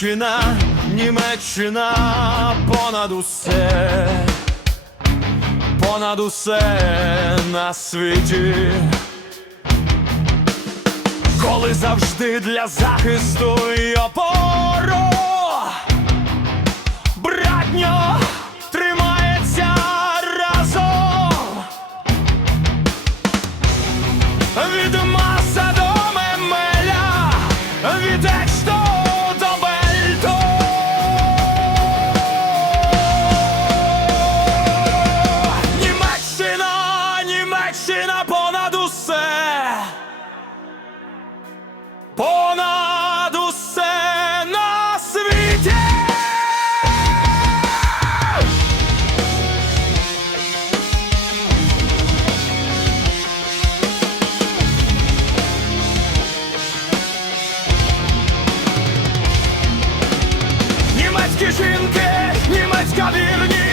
Німеччина, Німеччина понад усе, понад усе на світі. Коли завжди для захисту і опору, братньо Німецькі жінки, німецька вірність.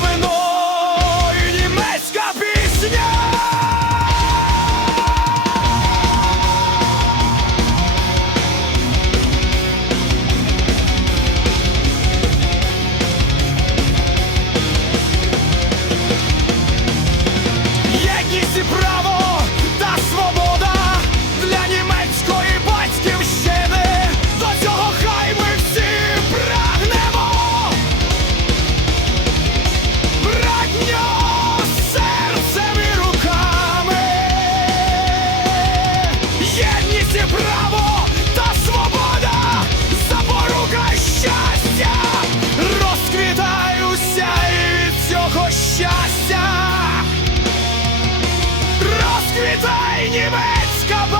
saben demons come